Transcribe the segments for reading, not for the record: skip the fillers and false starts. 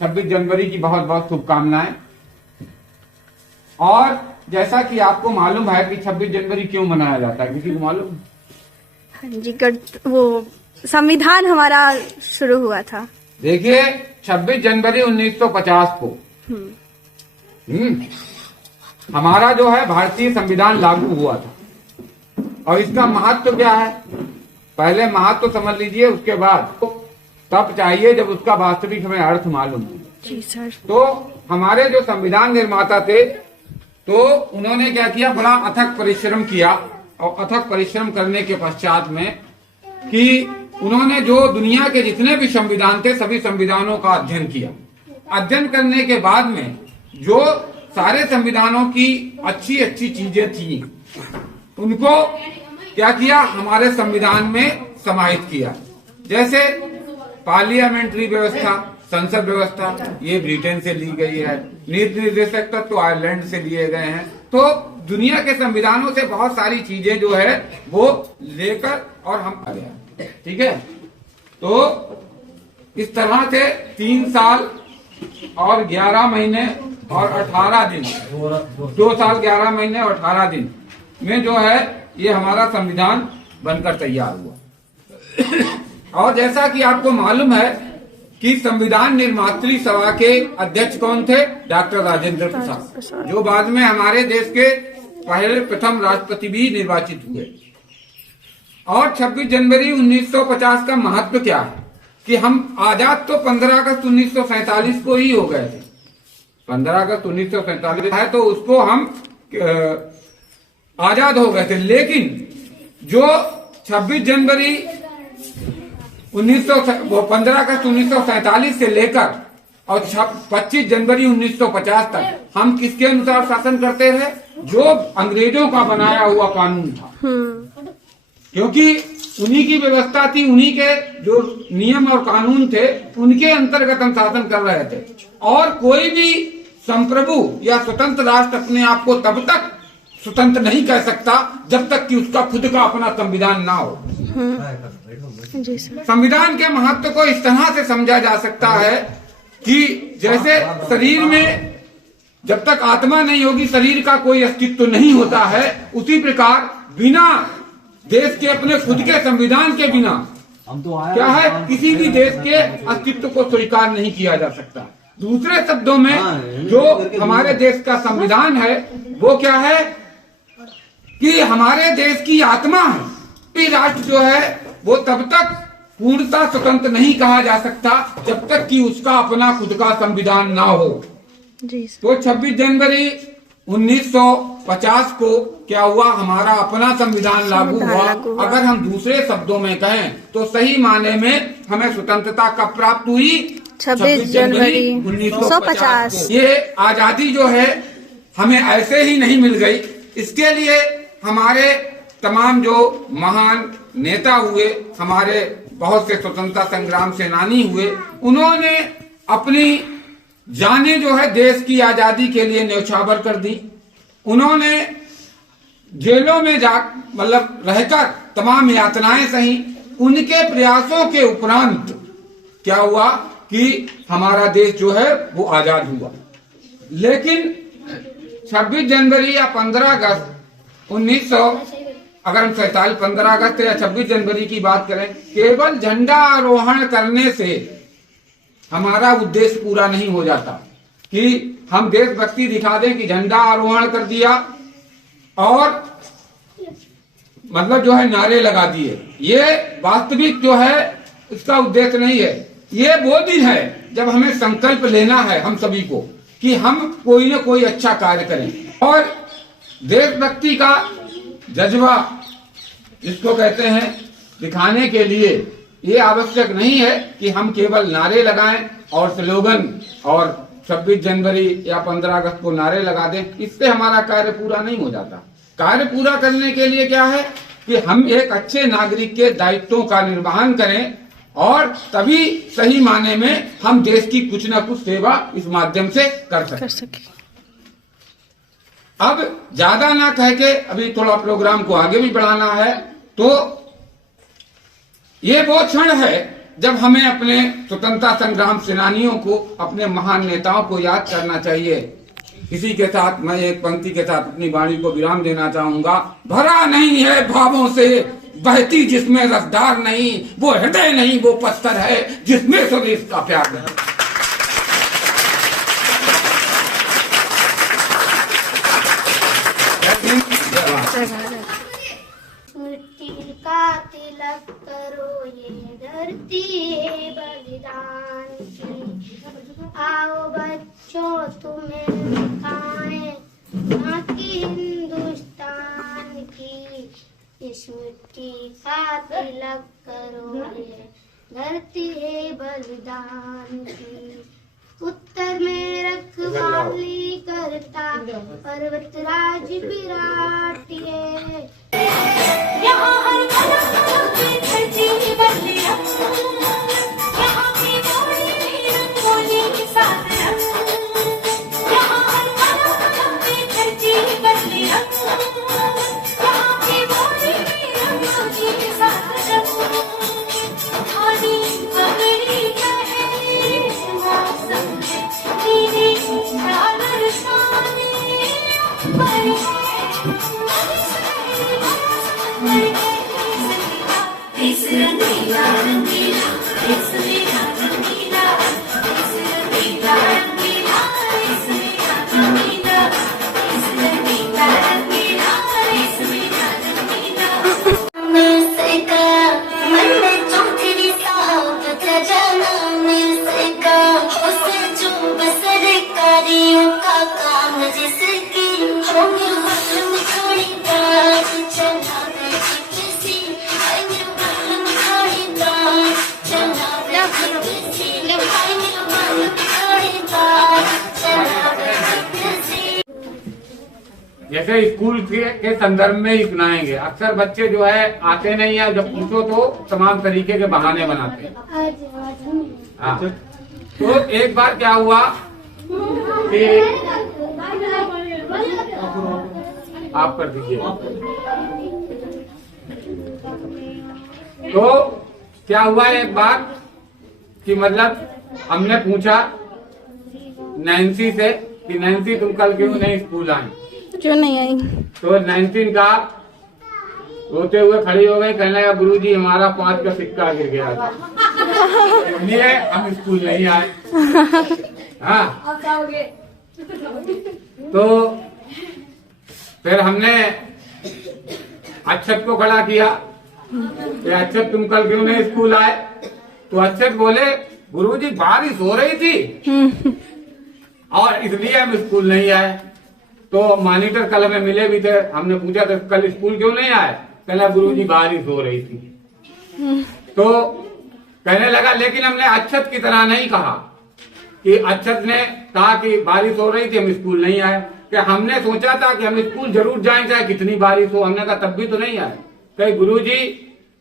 26 जनवरी की बहुत बहुत शुभकामनाएं। और जैसा कि आपको मालूम है कि 26 जनवरी क्यों मनाया जाता है, किसी को मालूम? हाँ जी, वो संविधान हमारा शुरू हुआ था। देखिए 26 जनवरी 1950 को हमारा जो है भारतीय संविधान लागू हुआ था। और इसका महत्व क्या है, पहले महत्व समझ लीजिए, उसके बाद तब चाहिए जब उसका वास्तविक हमें अर्थ मालूम हो। जी सर। तो हमारे जो संविधान निर्माता थे, तो उन्होंने क्या किया, बड़ा अथक परिश्रम किया। और अथक परिश्रम करने के पश्चात में कि उन्होंने जो दुनिया के जितने भी संविधान थे सभी संविधानों का अध्ययन किया। अध्ययन करने के बाद में जो सारे संविधानों की अच्छी अच्छी चीजें थी उनको क्या किया, हमारे संविधान में समाहित किया। जैसे पार्लियामेंट्री व्यवस्था, संसद व्यवस्था, ये ब्रिटेन से ली गई है। नीति निर्देशक तत्व तो आयरलैंड से लिए गए हैं। तो दुनिया के संविधानों से बहुत सारी चीजें जो है वो लेकर और हम आ गया, ठीक है। तो इस तरह से 3 साल और 11 महीने और 18 दिन, 2 साल 11 महीने और 18 दिन में जो है ये हमारा संविधान बनकर तैयार हुआ। और जैसा कि आपको मालूम है कि संविधान निर्मात्री सभा के अध्यक्ष कौन थे, डॉक्टर राजेंद्र प्रसाद, जो बाद में हमारे देश के पहले प्रथम राष्ट्रपति भी निर्वाचित हुए। और 26 जनवरी 1950 का महत्व क्या है कि हम आजाद तो 15 अगस्त 1947 को ही हो गए थे। 15 अगस्त 1947 है तो उसको हम आजाद हो गए थे। लेकिन जो 26 जनवरी 15 अगस्त 1947 से लेकर और 25 जनवरी 1950 तक हम किसके अनुसार शासन करते रहे, जो अंग्रेजों का बनाया हुआ कानून था। क्योंकि उन्हीं की व्यवस्था थी, उन्हीं के जो नियम और कानून थे उनके अंतर्गत हम शासन कर रहे थे। और कोई भी संप्रभु या स्वतंत्र राष्ट्र अपने आप को तब तक स्वतंत्र नहीं कह सकता जब तक कि उसका खुद का अपना संविधान ना हो। संविधान के महत्व को इस तरह से समझा जा सकता है कि जैसे शरीर में जब तक आत्मा नहीं होगी शरीर का कोई अस्तित्व नहीं होता है, उसी प्रकार बिना देश के अपने खुद के संविधान के बिना क्या है, किसी भी देश के अस्तित्व को स्वीकार नहीं किया जा सकता। दूसरे शब्दों में जो हमारे देश का संविधान है वो क्या है कि हमारे देश की आत्मा है। राष्ट्र जो है वो तब तक पूर्णतः स्वतंत्र नहीं कहा जा सकता जब तक कि उसका अपना खुद का संविधान ना हो। तो 26 जनवरी 1950 को क्या हुआ, हमारा अपना संविधान लागू हुआ। अगर हम दूसरे शब्दों में कहें तो सही माने में हमें स्वतंत्रता कब प्राप्त हुई, 26 जनवरी 1950। ये आजादी जो है हमें ऐसे ही नहीं मिल गई। इसके लिए हमारे तमाम जो महान नेता हुए, हमारे बहुत से स्वतंत्रता संग्राम सेनानी हुए, उन्होंने अपनी जानें जो है देश की आजादी के लिए न्यौछावर कर दी। उन्होंने जेलों में जा मतलब रहकर तमाम यातनाएं सही। उनके प्रयासों के उपरांत क्या हुआ कि हमारा देश जो है वो आजाद हुआ। लेकिन 26 जनवरी या 15 अगस्त 15 अगस्त या 26 जनवरी की बात करें, केवल झंडा आरोहण करने से हमारा उद्देश्य पूरा नहीं हो जाता कि हम देशभक्ति दिखा दें कि झंडा आरोहण कर दिया और मतलब जो है नारे लगा दिए। ये वास्तविक जो है इसका उद्देश्य नहीं है। ये वो दिन है जब हमें संकल्प लेना है हम सभी को कि हम कोई न कोई अच्छा कार्य करें। और देशभक्ति का जज्बा जिसको कहते हैं दिखाने के लिए ये आवश्यक नहीं है कि हम केवल नारे लगाएं और स्लोगन और 26 जनवरी या 15 अगस्त को नारे लगा दें। इससे हमारा कार्य पूरा नहीं हो जाता। कार्य पूरा करने के लिए क्या है कि हम एक अच्छे नागरिक के दायित्वों का निर्वहन करें और तभी सही माने में हम देश की कुछ न कुछ सेवा इस माध्यम से कर सकें। अब ज्यादा ना कह के अभी थोड़ा प्रोग्राम को आगे भी बढ़ाना है। तो ये वो क्षण है जब हमें अपने स्वतंत्रता संग्राम सेनानियों को, अपने महान नेताओं को याद करना चाहिए। इसी के साथ मैं एक पंक्ति के साथ अपनी वाणी को विराम देना चाहूंगा। भरा नहीं है भावों से बहती जिसमें रसदार नहीं, वो हृदय नहीं वो पत्थर है जिसमें स्वदेश का प्यार नहीं। मिट्टी का तिलक करो ये धरती है बलिदान की। आओ बच्चों तुम्हें दिखाएं बाकी हिंदुस्तान की। इस मिट्टी का तिलक करो ये धरती है बलिदान की। उत्तर में रखवाली करता पर्वतराज विराट ये। यहाँ हर कदम पे धरती बलिया, यहाँ की बोली रंगोली साथ रंग। यहाँ हर कदम पे धरती बलिया, यहाँ की बोली रंगोली साथ रंग। खादी पगड़ी पहने मौसम है तेरे चादर शाने पर है। इस रंगीला रंगीला, इस मेरा रंगीला, इस रंगीला रंगीला, इस मेरा रंगीला, इस रंगीला रंगीला, इस मेरा रंगीला। मिसका मन में चौथरी साहब जाना, मिसका उसे जो सरकारियों का काम जिसकी होंगे हम खरीदार चला किसी जैसे स्कूल के संदर्भ में ही सुनाएंगे। अक्सर बच्चे जो है आते नहीं है, जब पूछो तो तमाम तरीके के बहाने बनाते हैं। हाँ। तो एक बार क्या हुआ कि आप कर दीजिए। तो क्या हुआ एक बार कि मतलब हमने पूछा नैन्सी से कि नैन्सी तुम कल क्यों नहीं स्कूल आई? क्यों नहीं आई? तो नैन्सी का रोते हुए खड़ी हो गई, कहने लगा गुरुजी हमारा 5 का सिक्का गिर गया था, इसलिए हम स्कूल नहीं आए। हाँ। तो फिर हमने अक्षत को खड़ा किया कि अक्षत तुम कल क्यों नहीं स्कूल आए? तो अक्षत बोले गुरुजी बारिश हो रही थी और इसलिए हम स्कूल नहीं आए। तो मॉनिटर कल हमें मिले भी थे, हमने पूछा था कल स्कूल क्यों नहीं आए? कहना गुरुजी बारिश हो रही थी। तो कहने लगा लेकिन हमने अक्षत की तरह नहीं कहा कि अक्षत ने कहा कि बारिश हो रही थी हम स्कूल नहीं आए, कि हमने सोचा था कि हम स्कूल जरूर जाएं चाहे कितनी बारिश हो। हमने कहा तब भी तो नहीं आए। कहे गुरुजी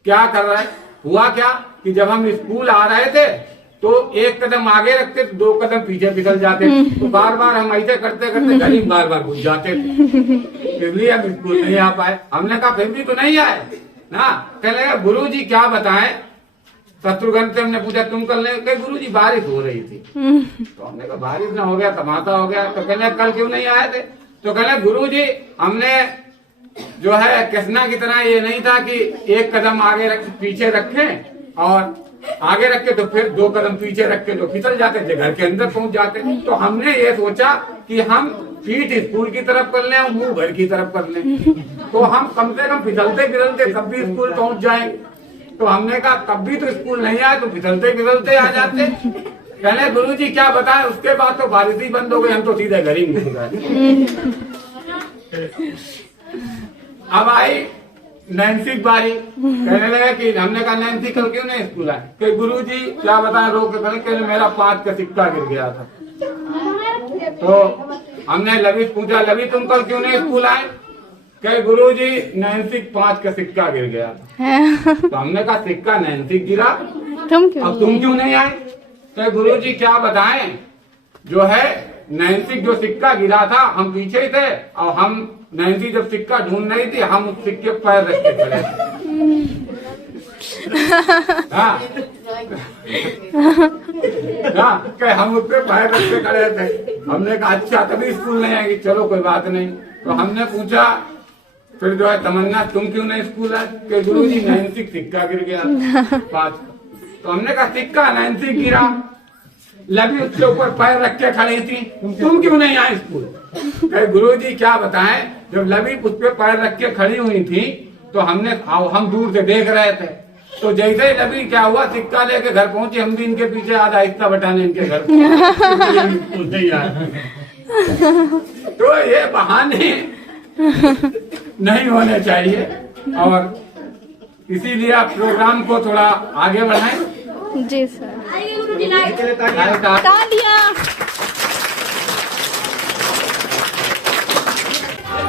क्या कर रहे? हुआ क्या कि जब हम स्कूल आ रहे थे तो एक कदम आगे रखते तो 2 कदम पीछे फिसल जाते, तो बार बार हम ऐसे करते करते गली में बार बार घुस जाते थे, इसलिए हम स्कूल नहीं आ पाए। हमने कहा फिर भी तो नहीं आए ना। कहने लगा गुरुजी क्या बताएं? शत्रुघ्न से हमने पूछा तुम कल नहीं? कहे गुरुजी बारिश हो रही थी। तो हमने कहा बारिश ना हो गया तमाशा हो गया। तो कहने कल क्यों नहीं आए थे? तो कहने गुरुजी हमने जो है कृष्णा की तरह ये नहीं था कि एक कदम आगे पीछे रखें और आगे रख के तो फिर 2 कदम पीछे रख के तो फिसल जाते थे, घर के अंदर पहुंच जाते। तो हमने ये सोचा कि हम पीठ स्कूल की तरफ कर लें और मुंह घर की तरफ कर लें, तो हम कम से कम फिसलते फिसलते तब भी स्कूल पहुंच जाएंगे। तो हमने कहा तब भी तो स्कूल नहीं आए तो फिसलते फिसलते आ जाते। कहने गुरुजी क्या बताएं? उसके बाद तो बारिश ही बंद हो गई, हम तो सीधे घर ही घुस गए। अब आई नैन्सी की बारी। कहने लगा कि हमने कहा नैन्सी कल क्यों नहीं स्कूल आए? कि गुरुजी क्या बताएं रो के कहने मेरा 5 का सिक्का गिर गया था। तो हमने लवी पूछा लवी तुम कल क्यों नहीं स्कूल आए? कहे गुरुजी नैन्सी 5 का सिक्का गिर गया था। तो हमने कहा सिक्का नैन्सी गिरा, तुम क्यों अब तुम क्यों नहीं आए? कहे गुरुजी क्या बताएं जो है नैन्सी जो सिक्का गिरा था हम पीछे ही थे और हम नैन्सी जब सिक्का ढूंढ रही थी हम उस सिक्के पर रख के खड़े थे। हाँ हाँ, कि हम उस पे पैर रख के खड़े थे। हमने कहा अच्छा तभी स्कूल नहीं आएगी, चलो कोई बात नहीं। तो हमने पूछा फिर जो है तमन्ना तुम क्यों नहीं स्कूल आए? कि गुरुजी नैन्सी सिक्का गिर गया 5। तो हमने कहा सिक्का नैन्सी गिरा, लवी उसके ऊपर पैर रख के खड़ी थी, तुम क्यों नहीं आए स्कूल? कहे गुरुजी क्या बताएं, जब लवी उस पे पैर रख के खड़ी हुई थी तो हम दूर से देख रहे थे। तो जैसे ही लवी क्या हुआ, सिक्का लेके घर पहुंचे, हम भी इनके पीछे आधा हिस्सा बटाने इनके घर स्कूल नहीं आए। तो ये बहाने नहीं होने चाहिए और इसीलिए आप प्रोग्राम को थोड़ा आगे बढ़ाएं। जी सर। तालियां। तालियां।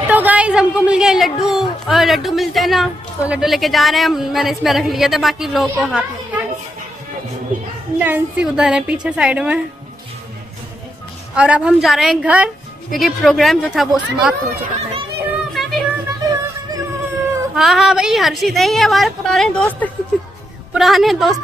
तो गाइस हमको मिल गए लड्डू, और लड्डू मिलते हैं ना तो लड्डू लेके जा रहे हैं। मैंने इसमें रख लिया था, बाकी लोगों को हाथ में दिया। नैन्सी उधर है पीछे साइड में। और अब हम जा रहे हैं घर, क्योंकि प्रोग्राम जो था वो समाप्त हो चुका है। हाँ हाँ भाई, हर्षित नहीं है हमारे पुराने दोस्त पुराने दोस्त।